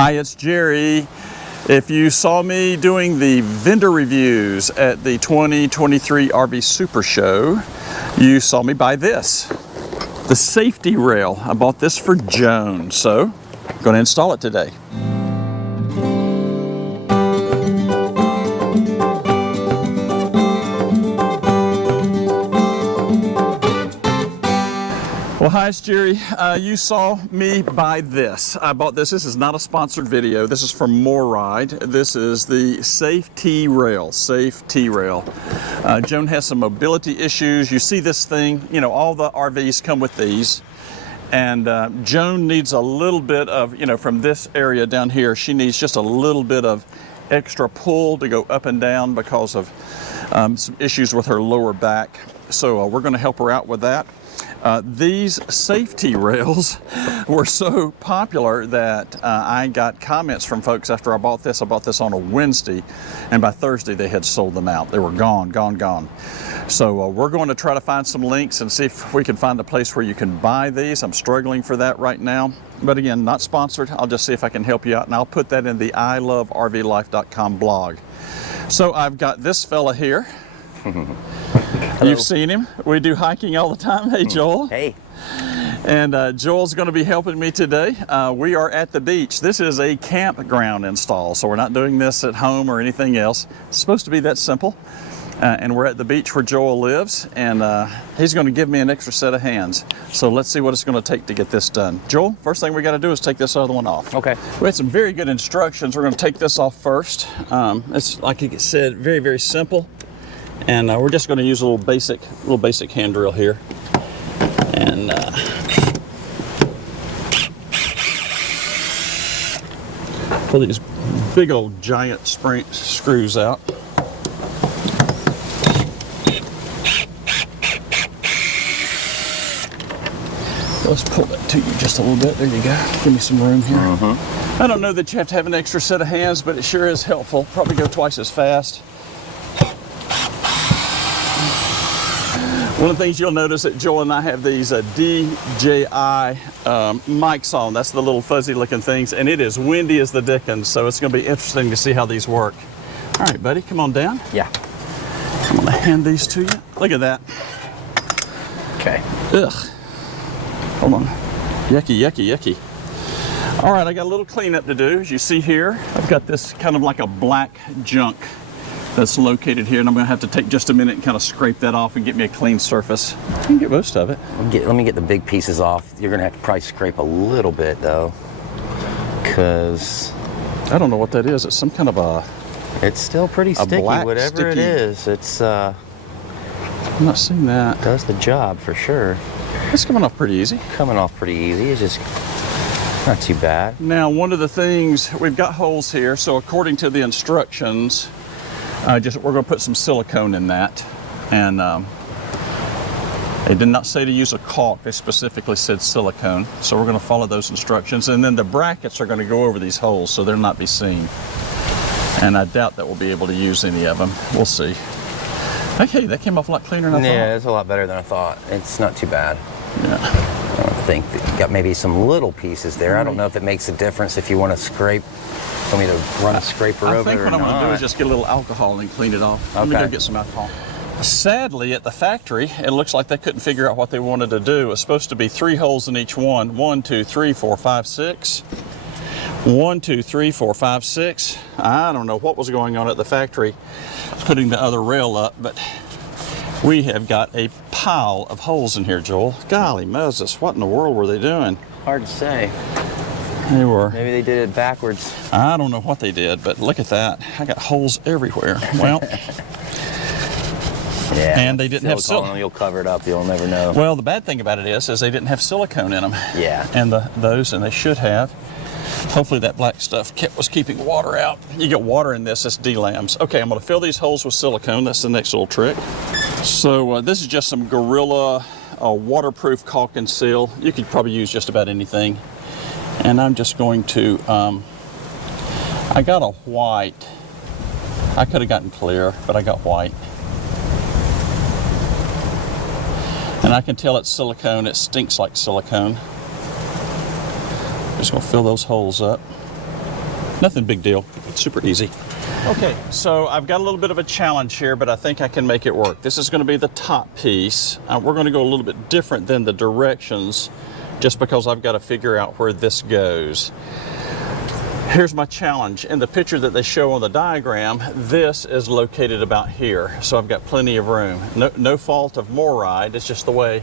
Hi, it's Jerry. If you saw me doing the vendor reviews at the 2023 RV SuperShow, you saw me buy this, the safety rail. I bought this for Joan, so I'm going to install it today. Well, hi, it's Jerry. You saw me buy this. I bought this. This is not a sponsored video. This is from MORryde. This is the Safe T-Rail. Joan has some mobility issues. You see this thing, you know, all the RVs come with these. And Joan needs a little bit of, you know, from this area down here, she needs just a little bit of extra pull to go up and down because of some issues with her lower back. So we're going to help her out with that. These safety rails were so popular that I got comments from folks after I bought this. I bought this on a Wednesday, and by Thursday they had sold them out. They were gone. So we're going to try to find some links and see if we can find a place where you can buy these. I'm struggling for that right now. But again, not sponsored. I'll just see if I can help you out, and I'll put that in the ilovervlife.com blog. So I've got this fella here. Hello. You've seen him. We do hiking all the time. Hey, Joel. Hey. And Joel's going to be helping me today. We are at the beach. This is a campground install, so we're not doing this at home or anything else. It's supposed to be that simple. And we're at the beach where Joel lives, and he's going to give me an extra set of hands. So let's see what it's going to take to get this done. Joel, first thing we got to do is take this other one off. Okay. We had some very good instructions. We're going to take this off first. It's, like you said, very, very simple. And we're just going to use a little basic hand drill here, and pull these big old giant screws out. Let's pull that to you just a little bit. There you go. Give me some room here. I don't know that you have to have an extra set of hands, but it sure is helpful. Probably go twice as fast. One of the things you'll notice that Joel and I have these DJI mics on. That's the little fuzzy looking things, and it is windy as the dickens, so it's going to be interesting to see how these work. All right, buddy, come on down. Yeah. I'm going to hand these to you. Look at that. Okay. Ugh. Hold on. Yucky, yucky, yucky. All right, I got a little cleanup to do. As you see here, I've got this kind of like a black junk that's located here, and I'm going to have to take just a minute and kind of scrape that off and get me a clean surface. You can get most of it. Let me get the big pieces off. You're going to have to probably scrape a little bit, though, because I don't know what that is. It's some kind of a... It's still pretty sticky, whatever sticky. It is. It's I'm not seeing that. Does the job for sure. It's coming off pretty easy. Coming off pretty easy. It's just not too bad. Now, one of the things, we've got holes here, so according to the instructions, we're going to put some silicone in that, and they did not say to use a caulk. They specifically said silicone, so we're going to follow those instructions. And then the brackets are going to go over these holes so they'll not be seen, and I doubt that we'll be able to use any of them. We'll see. Okay, that came off a lot cleaner than I thought. Yeah, it's a lot better than I thought. It's not too bad. Yeah. I don't think that you got maybe some little pieces there. I don't know if it makes a difference if you want to scrape. Want me to run a scraper over it? I think what I'm going to do is just get a little alcohol and clean it off. Let me go get some alcohol. Sadly, at the factory, it looks like they couldn't figure out what they wanted to do. It was supposed to be 3 holes in each one. 1, 2, 3, 4, 5, 6. 1, 2, 3, 4, 5, 6. I don't know what was going on at the factory putting the other rail up, but we have got a pile of holes in here, Joel. Golly Moses, what in the world were they doing? Hard to say. They were. Maybe they did it backwards. I don't know what they did, but look at that. I got holes everywhere. Well, yeah. And they didn't have silicone. You'll cover it up. You'll never know. Well, the bad thing about it is they didn't have silicone in them. Yeah. And and they should have. Hopefully that black stuff was keeping water out. You get water in this, it's delams. Okay, I'm going to fill these holes with silicone. That's the next little trick. So this is just some Gorilla waterproof caulk and seal. You could probably use just about anything. And I'm just going to, I got a white. I could have gotten clear, but I got white. And I can tell it's silicone. It stinks like silicone. Just gonna fill those holes up. Nothing big deal. It's super easy. Okay, so I've got a little bit of a challenge here, but I think I can make it work. This is going to be the top piece. We're going to go a little bit different than the directions just because I've got to figure out where this goes. Here's my challenge. In the picture that they show on the diagram, this is located about here. So I've got plenty of room. No fault of MORryde, it's just the way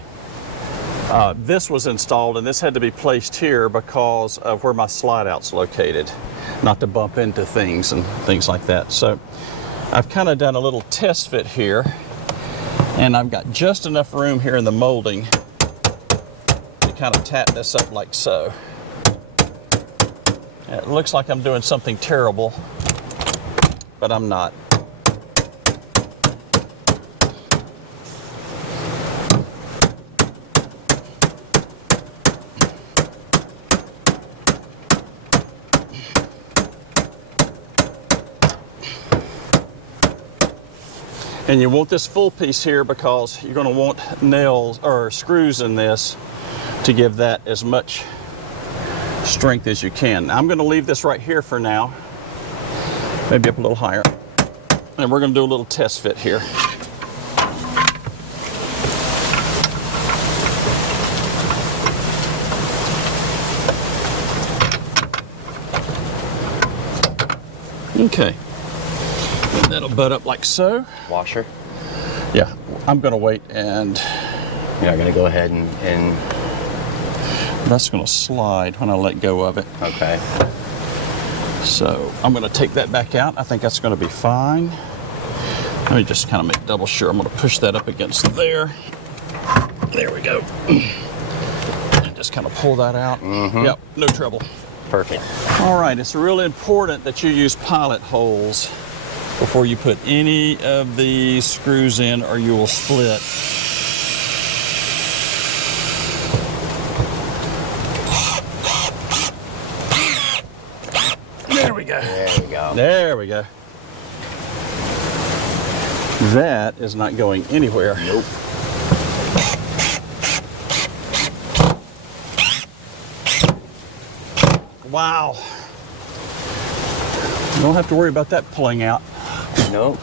this was installed, and this had to be placed here because of where my slide out's located, not to bump into things and things like that. So I've kind of done a little test fit here, and I've got just enough room here in the molding to kind of tap this up like so. It looks like I'm doing something terrible, but I'm not. And you want this full piece here because you're going to want nails or screws in this to give that as much strength as you can. I'm going to leave this right here for now, maybe up a little higher, and we're going to do a little test fit here. Okay, and that'll butt up like so. Washer? Yeah, I'm going to wait, and you're not going to go ahead and that's going to slide when I let go of it. Okay. So I'm going to take that back out. I think that's going to be fine. Let me just kind of make double sure. I'm going to push that up against there. There we go. And just kind of pull that out. Mm-hmm. Yep, no trouble. Perfect. All right, it's really important that you use pilot holes before you put any of these screws in, or you will split. There we go. There we go. There we go. That is not going anywhere. Nope. Wow. You don't have to worry about that pulling out. Nope.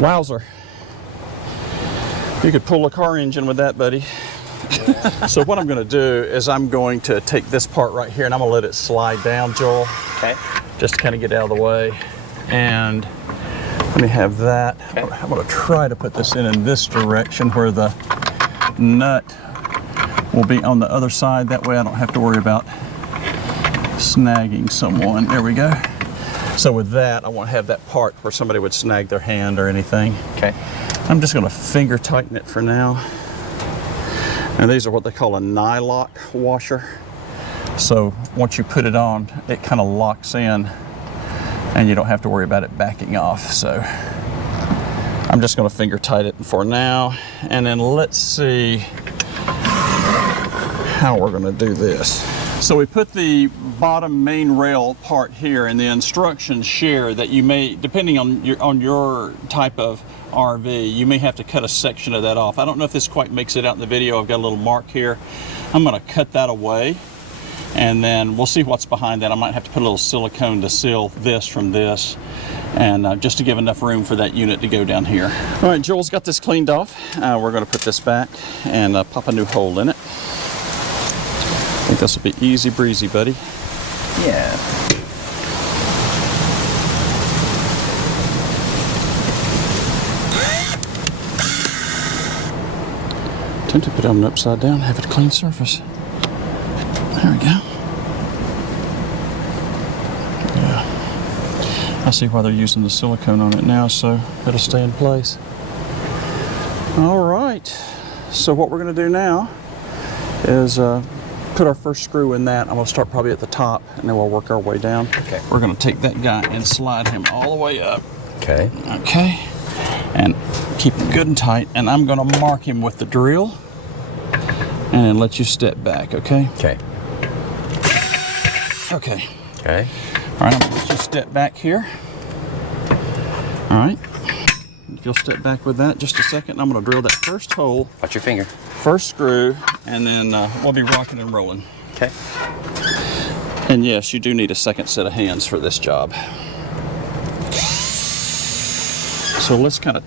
Wowzer. You could pull a car engine with that, buddy. So what I'm going to do is I'm going to take this part right here and I'm going to let it slide down, Joel. Okay. Just to kind of get out of the way. And let me have that. Okay. I'm going to try to put this in this direction where the nut will be on the other side. That way I don't have to worry about snagging someone. There we go. So with that, I won't have that part where somebody would snag their hand or anything. Okay. I'm just going to finger tighten it for now. And these are what they call a nylock washer. So once you put it on, it kind of locks in and you don't have to worry about it backing off. So I'm just going to finger tighten it for now. And then let's see how we're going to do this. So we put the bottom main rail part here, and the instructions share that you may, depending on your type of RV, you may have to cut a section of that off. I don't know if this quite makes it out in the video. I've got a little mark here. I'm going to cut that away, and then we'll see what's behind that. I might have to put a little silicone to seal this from this, and just to give enough room for that unit to go down here. All right, Joel's got this cleaned off. We're going to put this back and pop a new hole in it. I think this will be easy breezy, buddy. Yeah. Tend to put it on upside down, have it a clean surface. There we go. Yeah. I see why they're using the silicone on it now, so it'll stay in place. All right. So what we're going to do now is put our first screw in that. I'm going to start probably at the top, and then we'll work our way down. Okay. We're going to take that guy and slide him all the way up. Okay. Okay. And keep him good and tight. And I'm going to mark him with the drill and let you step back, okay? Okay. Okay. Okay. All right, I'm going to let you step back here. All right. If you'll step back with that just a second, I'm going to drill that first hole. Watch your finger. First screw, and then we'll be rocking and rolling. Okay. And yes, you do need a second set of hands for this job. So let's kind of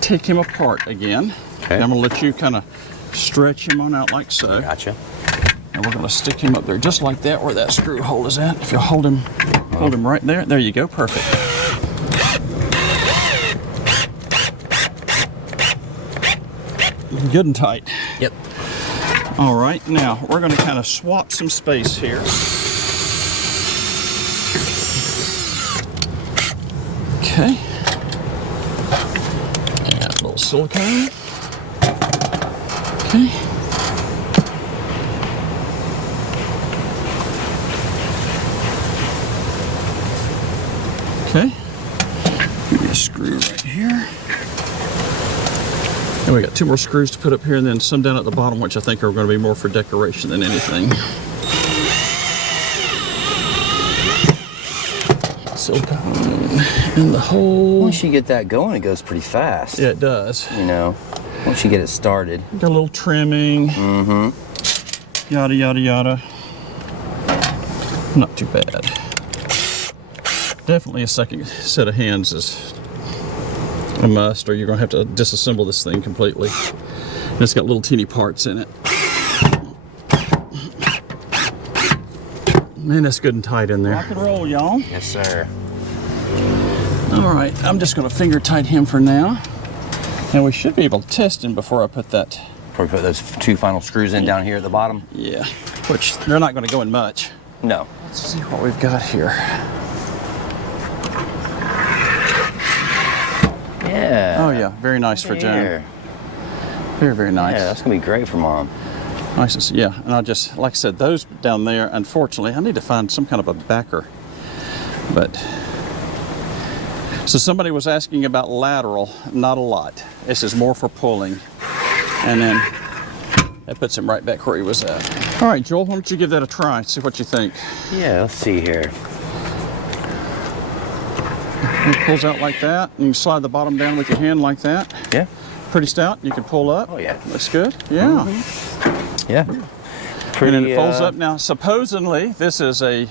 take him apart again. Okay. And I'm going to let you kind of stretch him on out like so. Gotcha. And we're going to stick him up there just like that where that screw hole is at. If you hold him right there. There you go. Perfect. Good and tight. Yep. All right, now we're going to kind of swap some space here. Okay. Add a little silicone. Okay. Okay. Give me a screw right here. And we got 2 more screws to put up here and then some down at the bottom, which I think are going to be more for decoration than anything. Silicone in the hole. Once you get that going, it goes pretty fast. Yeah, it does. You know, once you get it started. Got a little trimming. Mm-hmm. Yada, yada, yada. Not too bad. Definitely a second set of hands is a must, or you're going to have to disassemble this thing completely. And it's got little teeny parts in it. Man, that's good and tight in there. Rock and roll, y'all. Yes, sir. All right, I'm just going to finger tight him for now. And we should be able to test him before I put that. Before we put those 2 final screws in down here at the bottom? Yeah, which they're not going to go in much. No. Let's see what we've got here. Yeah. Oh yeah, very nice for Joan. Very, very nice. Yeah, that's gonna be great for Mom. Nice and yeah, and I just, like I said, those down there, unfortunately, I need to find some kind of a backer. But, so somebody was asking about lateral, not a lot. This is more for pulling. And then that puts him right back where he was at. All right, Joel, why don't you give that a try, see what you think. Yeah, let's see here. It pulls out like that, and you slide the bottom down with your hand like that. Yeah. Pretty stout. You can pull up. Oh yeah. Looks good. Yeah. Mm-hmm. Yeah. And then it folds up. Now, supposedly, this is a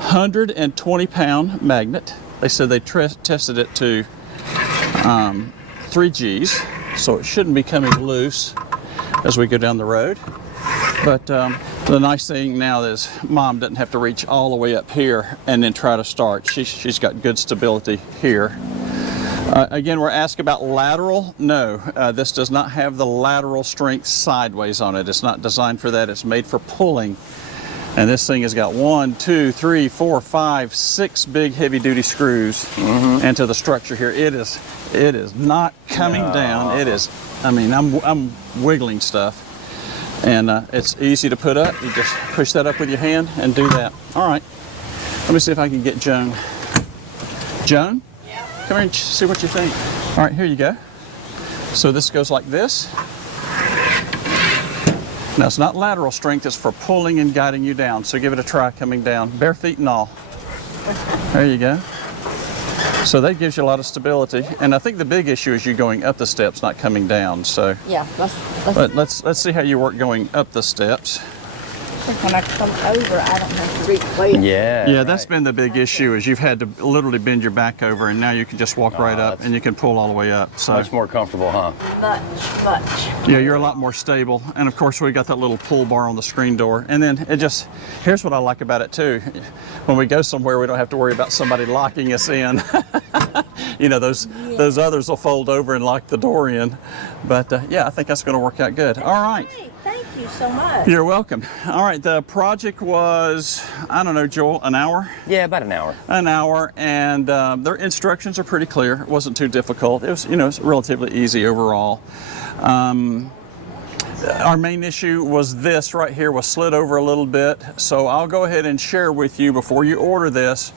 120-pound magnet. They said they tested it to 3 Gs, so it shouldn't be coming loose as we go down the road. But the nice thing now is Mom doesn't have to reach all the way up here and then try to start. She's got good stability here. Again, we're asked about lateral. No, this does not have the lateral strength sideways on it. It's not designed for that. It's made for pulling. And this thing has got 1, 2, 3, 4, 5, 6 big heavy-duty screws into the structure here. It is not coming down. It is. I mean, I'm wiggling stuff. And it's easy to put up. You just push that up with your hand and do that. All right. Let me see if I can get Joan. Joan? Yeah. Come here and see what you think. All right, here you go. So this goes like this. Now it's not lateral strength, it's for pulling and guiding you down. So give it a try coming down, bare feet and all. There you go. So that gives you a lot of stability. And I think the big issue is you going up the steps, not coming down. So yeah, let's see how you work going up the steps. When I come over, I don't have to reach way. Yeah. Yeah, that's been the big issue is you've had to literally bend your back over, and now you can just walk right up and you can pull all the way up. So much more comfortable, huh? Much. yeah, you're a lot more stable. And of course, we got that little pull bar on the screen door. And then here's what I like about it too. When we go somewhere, we don't have to worry about somebody locking us in. You know, those others will fold over and lock the door in. But yeah, I think that's going to work out good. All right. Hey, thank you so much. You're welcome. All right, the project was, I don't know, Joel, an hour? Yeah, about an hour. An hour, and their instructions are pretty clear. It wasn't too difficult. It was, you know, it's relatively easy overall. Our main issue was this right here was slid over a little bit. So I'll go ahead and share with you before you order this,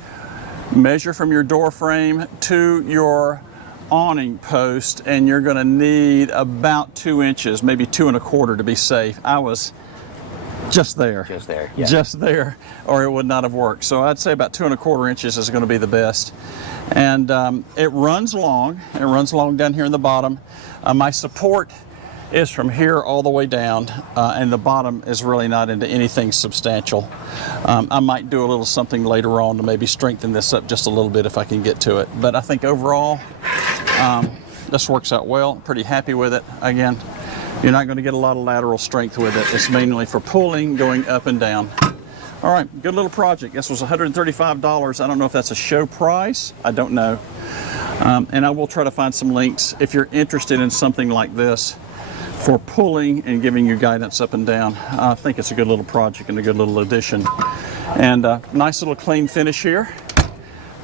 measure from your door frame to your awning post, and you're going to need about 2 inches, maybe 2 1/4 to be safe. I was just there. Just there, yeah. Just there, or it would not have worked. So I'd say about 2 1/4 inches is going to be the best. And it runs long. It runs long down here in the bottom. My support is from here all the way down, and the bottom is really not into anything substantial. I might do a little something later on to maybe strengthen this up just a little bit if I can get to it. But I think overall, this works out well. Pretty happy with it. Again, you're not going to get a lot of lateral strength with it. It's mainly for pulling, going up and down. All right, good little project. This was $135. I don't know if that's a show price. I don't know. And I will try to find some links if you're interested in something like this for pulling and giving you guidance up and down. I think it's a good little project and a good little addition. And nice little clean finish here.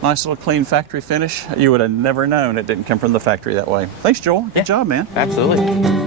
Nice little clean factory finish. You would have never known it didn't come from the factory that way. Thanks, Joel. Good job, man. Absolutely.